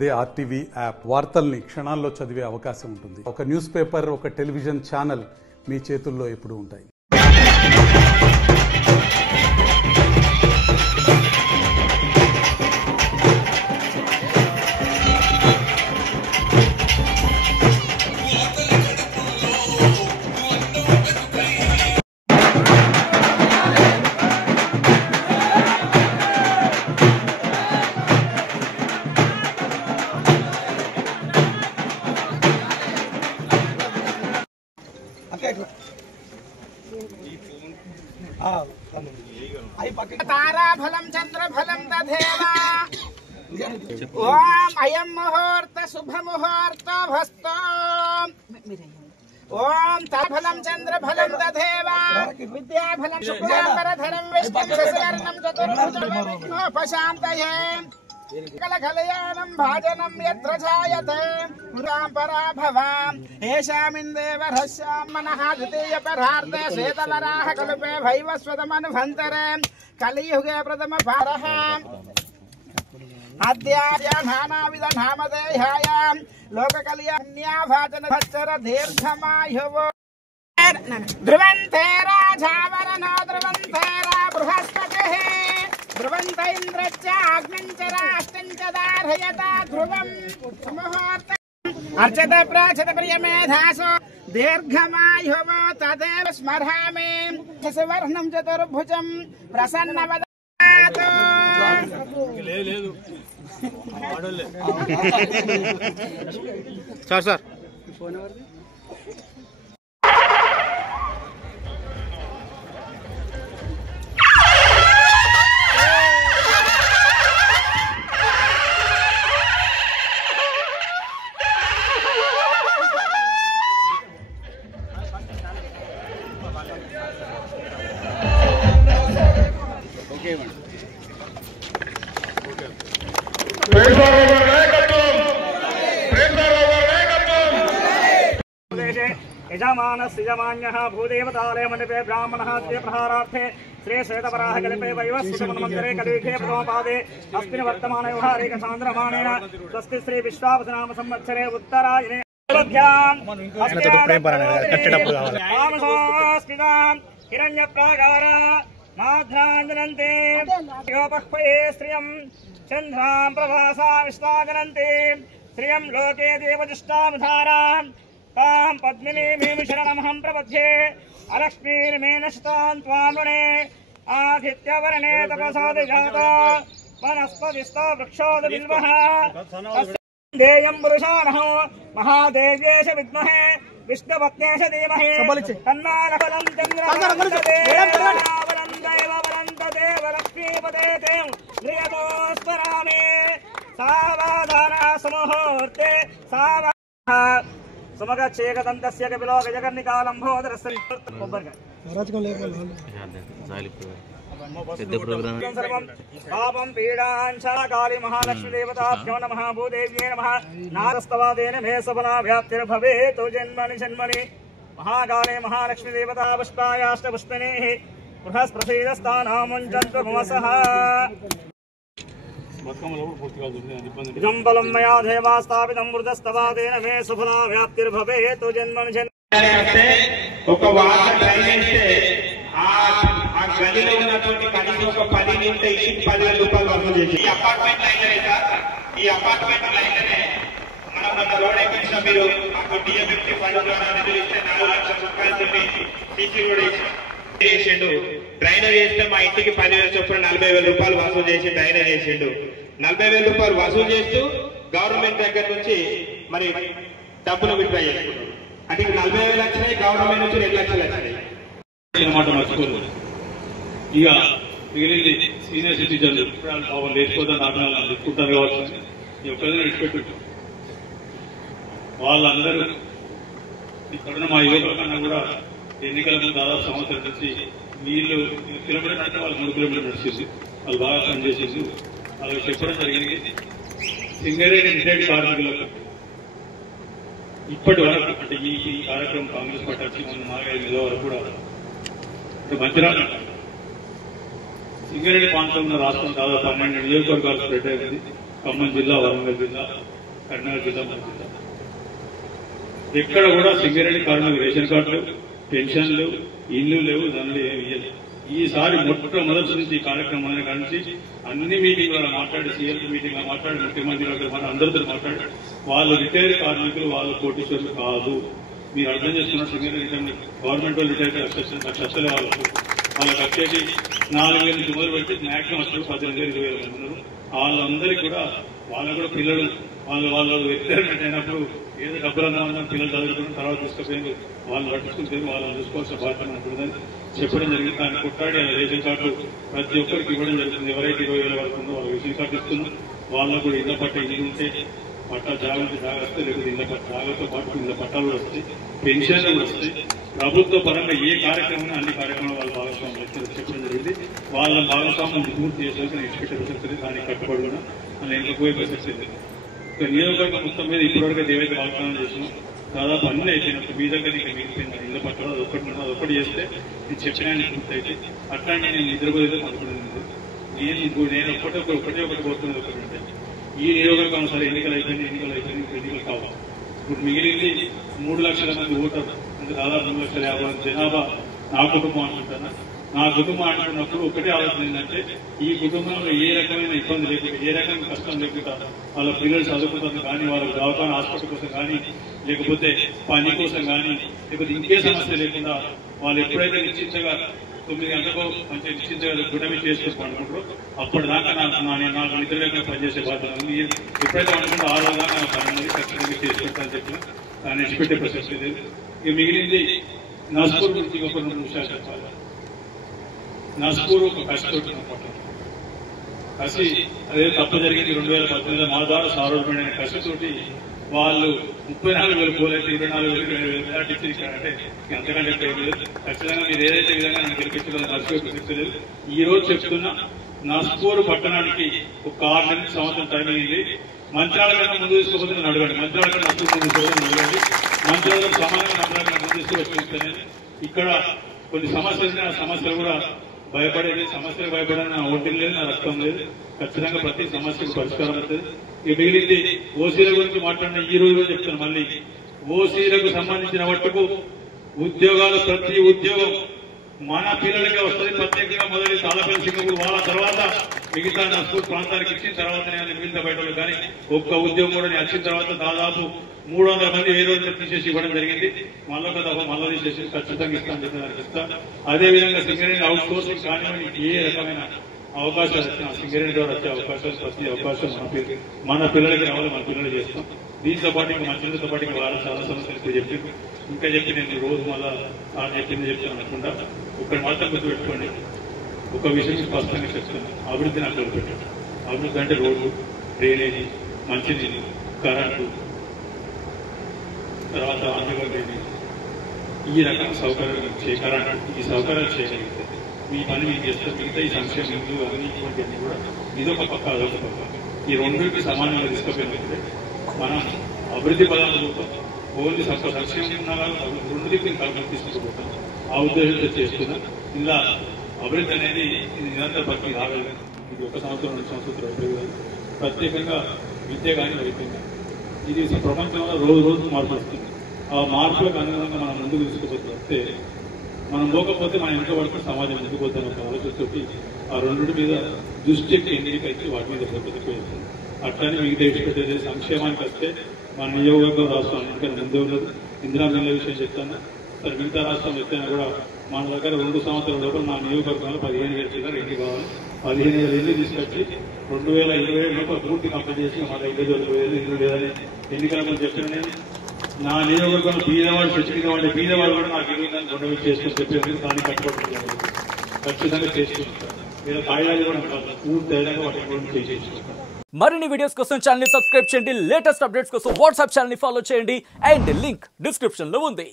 అదే RTV app వార్తల్ని క్షణాల్లో చదివే అవకాశం ఉంటుంది. ఒక న్యూస్ పేపర్, ఒక టెలివిజన్ ఛానల్ మీ చేతుల్లో ఎప్పుడూ ఉంటాయి. ताराफलं चंद्रफलं तथैव ओम अयं मुहूर्त शुभमुहूर्त भस्तो ओम ताराफलं चंद्रफलं तथैव विद्याफलं शुक्लांबरधरं विष्णुं शशिवर्णं चतुर्भुजं उपशान्तये कलकलयानं भाजनं यत्र जायते पुरापरा भवाम् एषामिन्देवरस्यां मनः द्वितीयपरार्धे श्वेतवराह कल्पे भैवस्वतमन्वन्तरे कलियुगे प्रथमपारः अद्यानाविधनामधेयायां लोककल्याण्याभाजनभच्चर दीर्घमायुः ध्रुवन्तेरा झावरनो ध्रुवन्तेरा बृहस्पतिः ध्रुवन्त इन्द्रश्च अग्निञ्च राष्ट्रञ्च दारयता ध्रुवम् मुहूर्त अर्चत प्राचत प्रियमेधासो दीर्घमायुः तदेव स्मरामि शशिवर्णं चतुर्भुजं प्रसन्नवदनात् सर यजमानस्यजमान्यः भूदेवतालय मंडपे ब्राह्मणः द्वे प्रहारार्थे श्री श्वेतवराह कल्पे वैवस्वतमन्वन्तरे कलियुगे प्रथमपादे अस्मिन् वर्तमाने व्यवहारिक चान्द्रमानेन स्वस्ति श्री विश्वावसनाम संवत्सरे उत्तरायणे हिरण्यप्रागार माध्राञ्जनन्ते योपह्वये श्रियं चन्द्रां प्रभासा विश्वाजनन्ते श्रियं लोके देवजुष्टामधारां तां पद्मिनीं शरणमहं प्रपद्ये अलक्ष्मीर्मेन शतां त्वां वृणे आदित्यवर्णे तपसादिजाता वनस्पतिस्तो वृक्षोदबिल्वः देयं पुरुषाणो महादेव्येश विद्महे विष्णुपत्नेश धीमहि तन्नालफलं चन्द्रवलं दैववलन्तदेव लक्ष्मीपते ते ह्रियतोस्मरामि सावधाना सुमुहूर्ते समगच्छेकदन्तस्य कपिलो गजकर्णिकालम्भोदरस्य पापं पीडाञ्छाकाली महालक्ष्मी देवताभ्यो नमः भूदेव्यै नमः नारस्तवादेन मे सफला व्याप्तिर्भवेत् जन्मनि जन्मनि महाकाले महालक्ष्मी देवता पुष्पायाष्टपुष्पिनीः बृहस्पतिस्थानामुञ्चन्तु भुवसः इदं बलं मया देवा स्थापितं वृद्धस्तवादेन मे सफला व्याप्तिर्भवेत् जन्मनि जन्मनि ఒక వాటర్ డ్రైనేజ్ ఆ గదిలో ఉన్నటువంటి కనీసం ఒక 10 నిమిషాలు ఇచ్చి 10,000 రూపాయలు వసూలు చేసి ఈ అపార్ట్మెంట్ లైన్లనే సార్ ఈ అపార్ట్మెంట్ లైన్లనే మనం మన రోడ్ ఎక్కించిన మీరు అక్కడ డిఎంఎఫ్టీ ఫండ్ ద్వారా నిధులు ఇస్తే 4 లక్షల రూపాయలు సీసీ రోడ్ చేసిండు. డ్రైనేజ్ చేస్తే మా ఇంటికి 10,000 చొప్పున 40,000 రూపాయలు వసూలు చేసి డ్రైనేజ్ చేసిండు. 40,000 రూపాయలు వసూలు చేస్తూ గవర్నమెంట్ దగ్గర నుంచి మరి డబ్బులు విత్డ్రా చేసుకున్నాడు. అంటే 40,000 వచ్చినాయి, గవర్నమెంట్ నుంచి 2 లక్షలు వచ్చినాయి అన్నమాట. మర్చిపోదు ఇక మిగిలింది సీనియర్ సిటిజన్లు పాపం లేచిపోతా నాకు తీసుకుంటారు కావచ్చు ఎప్పుడైనా విడిచిపెట్టు. వాళ్ళందరూ ఇక్కడున్న మా యువకుల కన్నా కూడా ఎన్నికల ముందు దాదాపు సంవత్సరం నుంచి వీళ్ళు కిలోమీటర్ అంటే వాళ్ళు 3 కిలోమీటర్లు నడిచేసి వాళ్ళు బాగా పనిచేసేసి వాళ్ళకి చెప్పడం జరిగింది. సింగరేణి రిటైర్డ్ కార్మికులకు ఇప్పటి వరకు అంటే ఈ కార్యక్రమం కాంగ్రెస్ పార్టీ వచ్చి మన 4-5 వరకు కూడా మంచిరాజు సింగరేణి ప్రాంతంలో రాష్ట్రం దాదాపు 12 నియోజకవర్గాలు స్ప్రెడ్ అయింది. ఖమ్మం జిల్లా, వరంగల్ జిల్లా, కరీంనగర్ జిల్లా మన జిల్లా. ఎక్కడ కూడా సింగరేణి కార్మికులకు రేషన్ కార్డులు, పెన్షన్లు, ఇల్లు లేవు, దానిలో ఏమి ఇయ్యలేదు. ఈసారి మొట్టమొదటి నుంచి ఈ కార్యక్రమాన్ని కలిసి అన్ని మీటింగ్లలో మాట్లాడి, సీఎల్ మీటింగ్ లో మాట్లాడి, ముఖ్యమంత్రి అందరితో మాట్లాడి, వాళ్ళు రిటైర్ కార్మికులు, వాళ్ళు కోటీశ్వరులు కాదు. మీరు అర్థం చేసుకున్న సింగరేణి గవర్నమెంట్ వాళ్ళు రిటైర్ లక్షలే వాళ్ళకి వచ్చేసి 4,000 నుంచి మొదలు పెట్టి మ్యాక్సిమం అసలు 18,000 20,000 మంది ఉన్నారు. వాళ్ళందరికీ కూడా వాళ్ళకు కూడా పిల్లలు వాళ్ళు రిటైర్మెంట్ అయినప్పుడు ఏదో డబ్బులు పిల్లలు చదువుకున్న తర్వాత తీసుకుపోయింది, వాళ్ళు పట్టించుకుంటారు, వాళ్ళని చూసుకోవాల్సిన బాధ్యత ఉంటుందని చెప్పడం జరిగింది. దాన్ని కొట్టాడి రేషన్ కార్డు ప్రతి ఒక్కరికి ఇవ్వడం జరుగుతుంది. ఎవరైతే 20,000 వరకు ఉందో వాళ్ళకి రేషన్ కార్డు ఇస్తున్నాం. వాళ్ళకు కూడా ఇళ్ల పట్ట ఇల్లు ఉంటే పట్టా జాగ్రత్త లేకపోతే ఇళ్ల పట్ట జాగ్రత్తతో పాటు ఇళ్ల పట్టాలు కూడా వస్తాయి, పెన్షన్లు కూడా వస్తాయి. ప్రభుత్వ పరంగా ఏ కార్యక్రమం అన్ని కార్యక్రమాలు వాళ్ళ భాగస్వామ్యం చెప్పడం జరిగింది. వాళ్ళ భాగస్వామ్యం పూర్తి చేసేందుకు ఎక్స్పెక్ట్ ప్రసక్తి, దానికి కట్టుబడి కూడా అని ఎంకపోయే ప్రసక్తి లేదు. నియోజకవర్గం మొత్తం మీద ఇప్పటివరకు ఏవైతే వాగ్దానం చేసినాం దాదాపు అన్ని అయిపోయినప్పుడు మీ దగ్గర ఇంకా మిగిలిపోయింది ఇళ్ల పట్టాలు అదొకటి చేస్తే నేను చెప్పినా పూర్తి అయితే అట్లాంటి నేను నిద్రపోతే అనుకునేది. నేను ఒకటి కోరుతున్నది ఒకటి అంటే ఈ నియోజకవర్గం సరే ఎన్నికలు అయిపోయింది కావాలి. ఇప్పుడు మిగిలింది 3 లక్షల మంది ఓటర్లు, అంటే దాదాపు 3,50,000 జనాభా నా కుటుంబం అనుకుంటున్నా. నా కుటుంబం అంటున్నప్పుడు ఒకటే ఆలోచన ఏంటంటే ఈ కుటుంబంలో ఏ రకమైన ఇబ్బంది లేకుండా, ఏ రకమైన కష్టం లేకుండా వాళ్ళ పిల్లలు చదువుకుంటారు కానీ, వాళ్ళకి దవాఖాన హాస్పిటల్ కోసం కానీ, లేకపోతే పని కోసం కానీ, లేకపోతే ఇంకే సమస్య లేకుండా వాళ్ళు ఎప్పుడైతే నిశ్చింతగా 9 గంటలకు మంచిగా నిశ్చింతగా గుణమి చేసుకొని అనుకుంటారో అప్పటిదాకా నాకు నిద్ర లేకుండా పనిచేసే బాధ్యత ఉంది. ఎప్పుడైతే అనుకుంటే 6 దాకా నా పని అనేది ఖచ్చితంగా చేసుకుంటానని చెప్పిన దాన్ని విడిచిపెట్టే ప్రసక్తి లేదు. ఇక మిగిలింది నస్పూర్ గురించి ఒక 2 నిమిషాలు చెప్పాలి. నస్పూర్ ఒక కసితోటి కసి, అదే తప్పు జరిగింది 2018 మా ద్వారా సారోడ్మైన కసితోటి వాళ్ళు 34,000 పోలైతే 24,000 ఇచ్చారంటే అంతకంటే ఖచ్చితంగా మీరు ఏదైతే విధంగా నన్ను గెలిపించాలని నడుచుకోలేదు. ఈ రోజు చెప్తున్నా నస్పూర్ పట్టణానికి ఒక 6 నెలల సంవత్సరం టైం అయింది. మంత్రాల కన్నా ముందు తీసుకోకపోతే నడవండి, మంత్రాల కన్నా నస్పూర్ ముందు తీసుకోవడం నడవండి, మంత్రాలకు సమానంగా మంత్రాల కన్నా ముందు తీసుకొచ్చి ఇక్కడ కొన్ని సమస్యలు, ఆ సమస్యలు కూడా భయపడేది, సమస్యలు భయపడని నా ఓటింగ్ లేదు, నా రక్తం లేదు. ఖచ్చితంగా ప్రతి సమస్యకు పరిష్కారం అవుతుంది. ఇక మిగిలింది ఓసీల గురించి మాట్లాడిన ఈ రోజు కూడా చెప్తాను. మళ్ళీ ఓసీలకు సంబంధించిన మట్టుకు ఉద్యోగాలు, ప్రతి ఉద్యోగం మన పిల్లలకే వస్తుంది. ప్రత్యేకంగా మొదటి తాళపల్లి సింగపూర్ వాళ్ళ తర్వాత మిగతా నస్పూర్ ప్రాంతానికి ఇచ్చిన తర్వాత మిగతా బయట కానీ ఒక్క ఉద్యోగం కూడా నేను వచ్చిన తర్వాత దాదాపు 300 మంది ఏ రోజు తీసేసి ఇవ్వడం జరిగింది. మళ్ళీ తీసేసి ఖచ్చితంగా ఇస్తాను చెప్పడానికి ఇస్తా. అదేవిధంగా సింగరేణి అవుట్ సోర్సింగ్ కానివ్వండి, ఏ రకమైన అవకాశాలు వచ్చినా సింగరేణి ద్వారా వచ్చే అవకాశాలు, ప్రతి అవకాశం మన పిల్లలకి రావాలి, మన పిల్లలు చేస్తాం. దీంతో పాటు ఇంకా మన పిల్లలతో పాటు ఇంకా వాళ్ళు చాలా సమస్యలు చెప్పి ఇంకా చెప్పి నేను రోజు మళ్ళా చెప్పింది చెప్తాను అనుకుంటా. ఒకటి మాత్రం గుర్తుపెట్టుకోండి, ఒక విషయం స్పష్టంగా చెప్తాను. అభివృద్ధి నాకు వదిలిపెట్టాడు. అభివృద్ధి అంటే రోడ్లు, డ్రైనేజీ, మంచినీళ్ళు, కరెంటు, తర్వాత అండర్గ్రౌండ్ ఈ రకం సౌకర్యాలు కరెంటు, ఈ సౌకర్యాలు చేయగలిగితే మీ పని మీకు చేస్తే మిగతా ఈ సంక్షేమం అన్ని ఇటువంటివన్నీ కూడా ఇదొక పక్క అదొక పక్క, ఈ రెండుకి సమానంగా తీసుకుపోయినట్టే మనం అభివృద్ధి పదాలు ఓన్లీ సంక్షేమం ఉన్న రెండుకి కల్పన తీసుకుపోతాం. ఆ ఉద్దేశంతో చేస్తున్నాం. ఇలా అభివృద్ధి అనేది ఇది నిరంతర ప్రతి రాలేదు. ఇది 1 సంవత్సరం 2 సంవత్సరాలు అయిపోయి ప్రత్యేకంగా విద్య కానీ అయిపోయింది. ఇది ప్రపంచంలో రోజు రోజు మార్పు వస్తుంది. ఆ మార్పులకు అనుగుణంగా మనం ముందుకు తీసుకుపోతే మనం పోకపోతే మనం ఎంత పడితే సమాజం ఎందుకు పోతాం ఒక ఆలోచనతోటి ఆ రెండింటి మీద దృష్టి ఎన్నికైతే వాటి మీద ప్రతిపోయింది. అట్లానే మిగతా విషయం సంక్షేమానికి వస్తే మన నియోజకవర్గం రాష్ట్రం ఎందుకంటే ముందే ఉన్నది. ఇందిరా మిల్ల విషయం చెప్తాను. సరే మిగతా రాష్ట్రం ఎత్తైనా కూడా మన దగ్గర 2 సంవత్సరాల లోపల నా నియోజకవర్గంలో 15,000 చిల్లర ఎన్ని కావాలి, 15,000 ఇల్లు తీసుకొచ్చి 2027 లోపల పూర్తి కంప్లీట్ చేసి మన 5,000 ఇల్లు లేదని ఎన్నికల ముందు చెప్పిన నేను నా నియోజకవర్గంలో బీదవాడు చచ్చిపోయిన వాడి బీదవాడు కూడా నాకు ఇల్లుందని 2,000 చేసుకుని చెప్పేందుకు దాన్ని కట్టుబడుతుంది. ఖచ్చితంగా చేసుకుంటాను. ఇలా కాయిదాలు కూడా పూర్తి అయినాక వాటి చేసుకుంటాను. మరిన్ని వీడియోస్ కోసం ఛానల్ ని సబ్స్క్రైబ్ చేయండి. లేటెస్ట్ అప్డేట్స్ కోసం వాట్సాప్ ఛానల్ ని ఫాలో చేయండి. అండ్ లింక్ డిస్క్రిప్షన్ లో ఉంది.